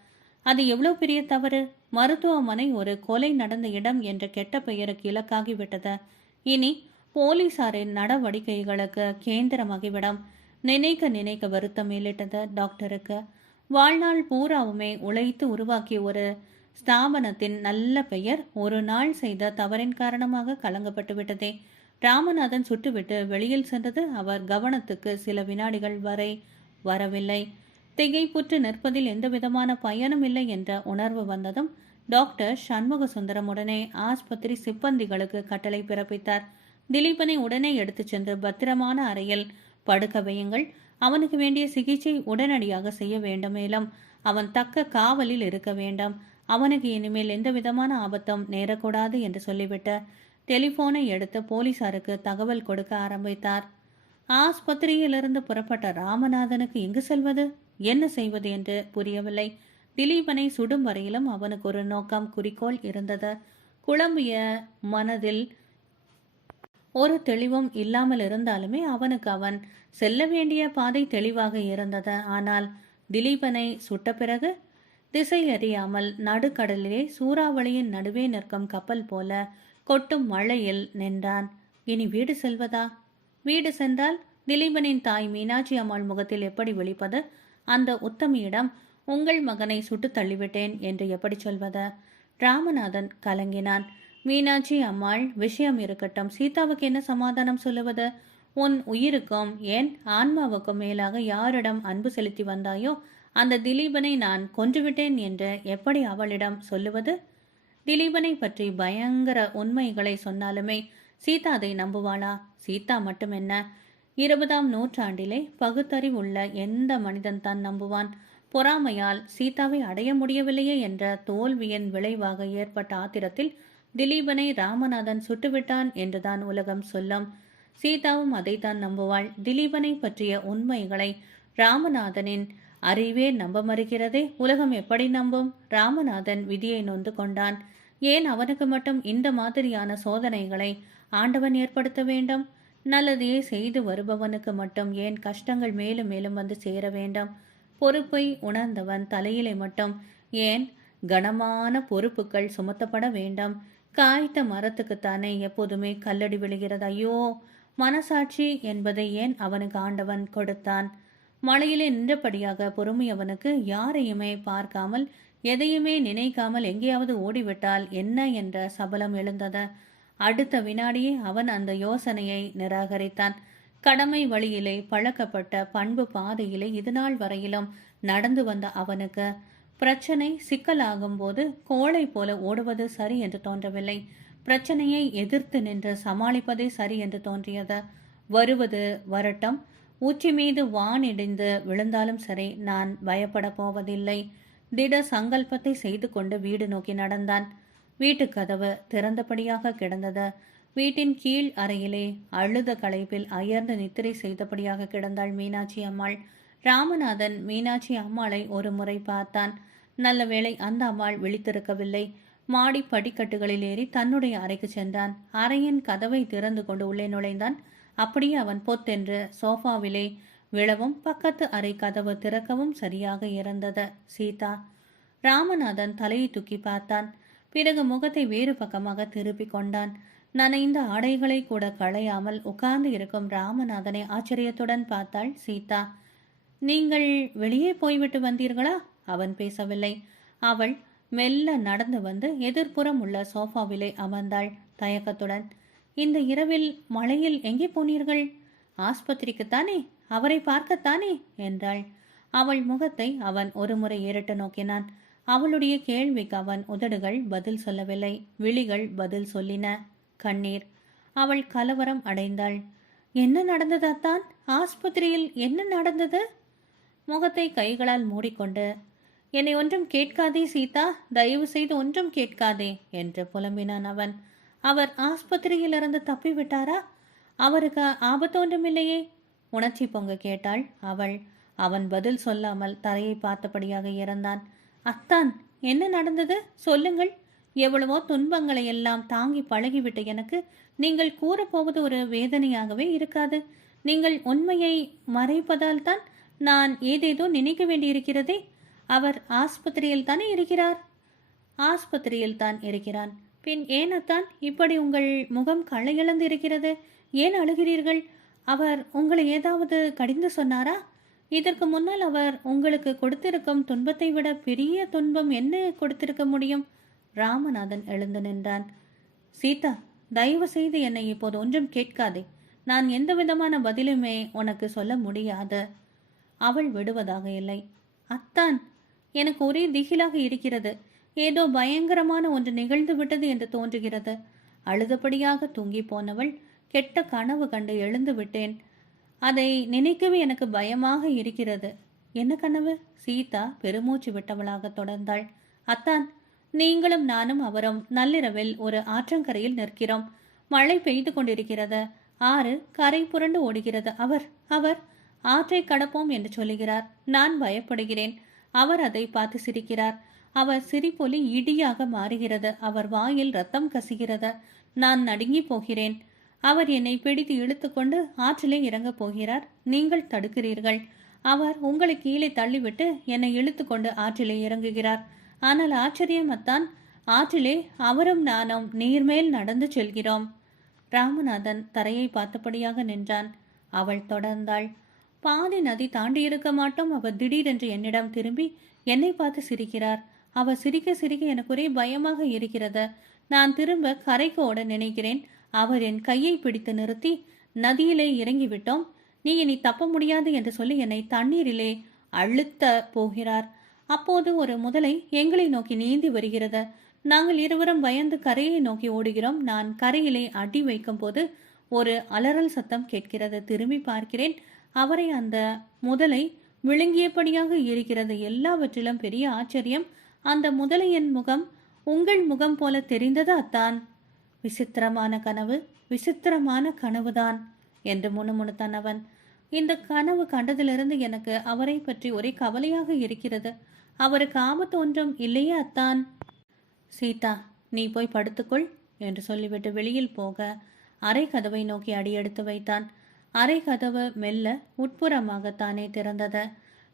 அது எவ்வளவு பெரிய தவறு! மருத்துவமனை ஒரு கொலை நடந்த இடம் என்ற கெட்ட பெயருக்கு இலக்காகிவிட்டது. இனி போலீசாரின் நடவடிக்கைகளுக்கு கேந்திரமாகிவிடும். நினைக்க நினைக்க வருத்தம் மேலிட்டது டாக்டருக்கு. வாழ்நாள் பூராவுமே உழைத்து உருவாக்கிய ஒரு ஸ்தாபனத்தின் நல்ல பெயர் ஒரு நாள் செய்த தவறின் காரணமாக கலங்கப்பட்டு விட்டதே. ராமநாதன் சுட்டுவிட்டு வெளியில் சென்றது அவர் கவனத்துக்கு சில வினாடிகள் வரை வரவில்லை. திகைப்புற்று நிற்பதில் எந்தவிதமான பயனும் இல்லை என்ற உணர்வு வந்ததும் டாக்டர் சண்முக சுந்தரம் உடனே ஆஸ்பத்திரி சிப்பந்திகளுக்கு கட்டளை பிறப்பித்தார். திலீபனை உடனே எடுத்துச் சென்று பத்திரமான அறையில் படுக்க வையுங்கள். அவனுக்கு வேண்டிய சிகிச்சை உடனடியாக செய்ய வேண்டும். மேலும் அவன் தக்க காவலில் இருக்க வேண்டும். அவனுக்கு இனிமேல் எந்த விதமான ஆபத்தும் நேரக்கூடாது என்று சொல்லிவிட்டு டெலிபோனை எடுத்து போலீசாருக்கு தகவல் கொடுக்க ஆரம்பித்தார். ஆஸ்பத்திரியிலிருந்து புறப்பட்ட ராமநாதனுக்கு எங்கு செல்வது, என்ன செய்வது என்று புரியவில்லை. திலீபனை சுடும் வரையிலும் அவனுக்கு ஒரு நோக்கம், குறிக்கோள் இருந்தது. குழம்பிய மனதில் ஒரு தெளிவும் இல்லாமல் இருந்தாலுமே அவனுக்கு அவன் செல்ல வேண்டிய பாதை தெளிவாக இருந்தது. ஆனால் திலீபனை சுட்ட பிறகு திசை அறியாமல் நடுக்கடலிலே சூறாவளியின் நடுவே நிற்கும் கப்பல் போல கொட்டும் மழையில் நின்றான். இனி வீடு செல்வதா? வீடு சென்றால் திலீபனின் தாய் மீனாட்சி அம்மாள் முகத்தில் எப்படி விழிப்பது? அந்த உத்தமியிடம் உங்கள் மகனை சுட்டு தள்ளிவிட்டேன் என்று எப்படி சொல்வது? ராமநாதன் கலங்கினான். மீனாட்சி அம்மாள் விஷயம் இருக்கட்டும், சீதாவுக்கு என்ன சமாதானம் சொல்லுவது? உன் உயிருக்கும் ஏன் ஆன்மாவுக்கும் மேலாக யாரிடம் அன்பு செலுத்தி வந்தாயோ அந்த திலீபனை நான் கொன்றுவிட்டேன் என்று எப்படி அவளிடம் சொல்லுவது? திலீபனை பற்றி பயங்கர உண்மைகளை சொன்னாலுமே சீதா அதை நம்புவாளா? சீதா மட்டும் என்ன, 20ஆம் நூற்றாண்டிலே பகுத்தறிவுள்ள எந்த மனிதன் தான் நம்புவான்? பொறாமையால் சீதாவை அடைய முடியவில்லையே என்ற தோல்வியின் விளைவாக ஏற்பட்ட ஆத்திரத்தில் திலீபனை ராமநாதன் சுட்டுவிட்டான் என்றுதான் உலகம் சொல்லும். சீதாவும் அதைத்தான் நம்புவாள். திலீபனை பற்றிய உண்மைகளை ராமநாதனின் அறிவே நம்ப மறுக்கிறதே. உலகம் எப்படி நம்பும்? ராமநாதன் விதியை நொந்து கொண்டான். ஏன் அவனுக்கு மட்டும் இந்த மாதிரியான சோதனைகளை ஆண்டவன் ஏற்படுத்த வேண்டும்? நல்லதையே செய்து வருபவனுக்கு மட்டும் ஏன் கஷ்டங்கள் மேலும் மேலும் வந்து சேர வேண்டும்? பொறுப்பை உணர்ந்தவன் தலையிலே மட்டும் ஏன் கனமான பொறுப்புகள் சுமத்தப்பட வேண்டாம்? காய்த்த மரத்துக்குத்தானே எப்போதுமே கல்லடி விழுகிறது. ஐயோ, மனசாட்சி என்பதை ஏன் அவனுக்கு ஆண்டவன் கொடுத்தான்? மழையிலே நின்றபடியாக பொறுமை அவனுக்கு யாரையுமே பார்க்காமல் எதையுமே நினைக்காமல் எங்கேயாவது ஓடிவிட்டால் என்ன என்ற சபலம் எழுந்தது. அடுத்த வினாடியே அவன் அந்த யோசனையை நிராகரித்தான். கடமை வழியிலே பழக்கப்பட்ட பண்பு பாதையிலே இதுநாள் வரையிலும் நடந்து வந்த அவனுக்கு பிரச்சனை சிக்கலாகும் போது கோழை போல ஓடுவது சரி என்று தோன்றவில்லை. பிரச்சனையை எதிர்த்து நின்று சமாளிப்பதே சரி என்று தோன்றியது. வருவது வரட்டும், உச்சி மீது வானிடிந்து விழுந்தாலும் சரி, நான் பயப்பட போவதில்லை. திட சங்கல்பத்தை செய்து கொண்டு வீடு நோக்கி நடந்தான். வீட்டு கதவு திறந்தபடியாக கிடந்தது. வீட்டின் கீழ் அறையிலே அழுத களைப்பில் அயர்ந்து நித்திரை செய்தபடியாக கிடந்தாள் மீனாட்சி அம்மாள். ராமநாதன் மீனாட்சி அம்மாளை ஒரு முறை பார்த்தான். நல்ல வேளை அந்த அம்மாள் விழித்திருக்கவில்லை. மாடி படிக்கட்டுகளில் ஏறி தன்னுடைய அறைக்கு சென்றான். அறையின் கதவை திறந்து கொண்டு உள்ளே நுழைந்தான். அப்படியே அவன் பொத்தென்று சோஃபாவிலே விழவும் பக்கத்து அறை கதவு திறக்கவும் சரியாக இருந்தது. சீதா. ராமநாதன் தலையை தூக்கி பார்த்தான். பிறகு முகத்தை வேறு பக்கமாக திருப்பி கொண்டான். நனைந்த ஆடைகளை கூட களையாமல் உட்கார்ந்து இருக்கும் ராமநாதனை ஆச்சரியத்துடன் பார்த்தாள் சீதா. நீங்கள் வெளியே போய்விட்டு வந்தீர்களா? அவன் பேசவில்லை. அவள் மெல்ல நடந்து வந்து எதிர்ப்புறம் உள்ள சோஃபாவிலே அமர்ந்தாள் தயக்கத்துடன். இந்த இரவில் மழையில் எங்கே போனீர்கள்? ஆஸ்பத்திரிக்குத்தானே, அவரை பார்க்கத்தானே என்றாள். அவள் முகத்தை அவன் ஒருமுறை ஏறிட்டு நோக்கினான். அவளுடைய கேள்விக்கு அவன் உதடுகள் பதில் சொல்லவில்லை, விழிகள் பதில் சொல்லின. கண்ணீர். அவள் கலவரம் அடைந்தாள். என்ன நடந்தது அத்தான்? ஆஸ்பத்திரியில் என்ன நடந்தது? முகத்தை கைகளால் மூடிக்கொண்டு, என்னை ஒன்றும் கேட்காதே சீதா, தயவு செய்து ஒன்றும் கேட்காதே என்று புலம்பினான் அவன். அவர் ஆஸ்பத்திரியிலிருந்து தப்பிவிட்டாரா? அவருக்கு ஆபத்து ஒன்றுமில்லையே? உணர்ச்சி பொங்க கேட்டாள் அவள். அவன் பதில் சொல்லாமல் தரையை பார்த்தபடியாக இறந்தான். அத்தான், என்ன நடந்தது சொல்லுங்கள். எவ்வளவோ துன்பங்களை எல்லாம் தாங்கி பழகிவிட்ட எனக்கு நீங்கள் கூறப்போவது ஒரு வேதனையாகவே இருக்காது. நீங்கள் உண்மையை மறைப்பதால் தான் நான் ஏதேதோ நினைக்க வேண்டியிருக்கிறதே. அவர் ஆஸ்பத்திரியில் தானே இருக்கிறார்? ஆஸ்பத்திரியில் தான் இருக்கிறான். பின் ஏனத்தான் இப்படி உங்கள் முகம் களையிழந்து இருக்கிறது? ஏன் அழுகிறீர்கள்? அவர் உங்களை ஏதாவது கடிந்து சொன்னாரா? இதற்கு முன்னால் அவர் உங்களுக்கு கொடுத்திருக்கும் துன்பத்தை விட பெரிய துன்பம் என்ன கொடுத்திருக்க முடியும்? ராமநாதன் எழுந்து நின்றான். சீதா, தயவு செய்து என்னை இப்போது ஒன்றும் கேட்காதே. நான் எந்த விதமான பதிலுமே உனக்கு சொல்ல முடியாது. அவள் விடுவதாக இல்லை. அத்தான், எனக்கு ஒரே திகிலாக இருக்கிறது. ஏதோ பயங்கரமான ஒன்று நிகழ்ந்து விட்டது என்று தோன்றுகிறது. அழுதபடியாக தூங்கி போனவள், கெட்ட கனவு கண்டு எழுந்து விட்டேன். அதை நினைக்கவே எனக்கு பயமாக இருக்கிறது. என்ன கனவு? சீதா பெருமூச்சு விட்டவளாக தொடர்ந்தாள். அத்தான், நீங்களும் நானும் அவரும் நள்ளிரவில் ஒரு ஆற்றங்கரையில் நிற்கிறோம். மழை பெய்து கொண்டிருக்கிறது. ஆறு கரை புரண்டு ஓடுகிறது. அவர் ஆற்றை கடப்போம் என்று சொல்லுகிறார். நான் பயப்படுகிறேன். அவர் அதை பார்த்து சிரிக்கிறார். அவர் சிரிப்பொலி இடியாக மாறுகிறது. அவர் வாயில் ரத்தம் கசிகிறது. நான் நடுங்கி போகிறேன். அவர் என்னை பிடித்து இழுத்துக்கொண்டு ஆற்றிலே இறங்கப் போகிறார். நீங்கள் தடுக்கிறீர்கள். அவர் உங்களை கீழே தள்ளிவிட்டு என்னை இழுத்து கொண்டு ஆற்றிலே இறங்குகிறார். ஆனால் ஆச்சரியமத்தான், ஆற்றிலே அவரும் நானும் நீர்மேல் நடந்து செல்கிறோம். ராமநாதன் தரையை பார்த்தபடியாக நின்றான். அவள் தொடர்ந்தாள். பாதி நதி தாண்டியிருக்க மாட்டோம். அவர் திடீரென்று என்னிடம் திரும்பி என்னை பார்த்து சிரிக்கிறார். அவர் சிரிக்க சிரிக்க எனக்கு ஒரே பயமாக இருக்கிறது. நான் திரும்ப கரைக்கு ஓட நினைக்கிறேன். அவர் என் கையை பிடித்து நிறுத்தி, நதியிலே இறங்கிவிட்டோம், நீ இனி தப்ப முடியாது என்று சொல்லி என்னை தண்ணீரிலே அழுத்த போகிறார். அப்போது ஒரு முதலை எங்களை நோக்கி நீந்தி வருகிறது. நாங்கள் இருவரும் பயந்து கரையை நோக்கி ஓடுகிறோம். நான் கரையிலே அடி வைக்கும் போது ஒரு அலறல் சத்தம் கேட்கிறது. திரும்பி பார்க்கிறேன். அவரை அந்த முதலை விழுங்கியபடியாக இருக்கிறது. எல்லாவற்றிலும் பெரிய ஆச்சரியம், அந்த முதலையின் முகம் உங்கள் முகம் போல தெரிந்தது அத்தான். விசித்திரமான கனவு, விசித்திரமான கனவுதான் என்று முணுமுணுத்தான் அவன். இந்த கனவு கண்டதிலிருந்து எனக்கு அவரை பற்றி ஒரே கவலையாக இருக்கிறது. அவருக்கு ஆபத்து ஒன்றும் இல்லையே அத்தான். சீதா, நீ போய் படுத்துக்கொள் என்று சொல்லிவிட்டு வெளியில் போக அறை கதவை நோக்கி அடியெடுத்து வைத்தான். அறை கதவு மெல்ல உட்புறமாகத்தானே திறந்தது.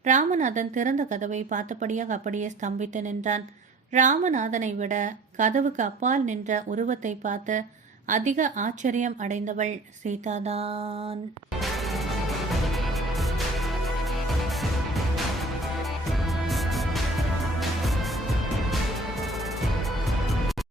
ராமநாதன் திறந்த கதவை பார்த்தபடியாக அப்படியே ஸ்தம்பித்து நின்றான். ராமநாதனை விட கதவுக்கு அப்பால் நின்ற உருவத்தை பார்த்து அதிக ஆச்சரியம் அடைந்தவள் சீதாதான்.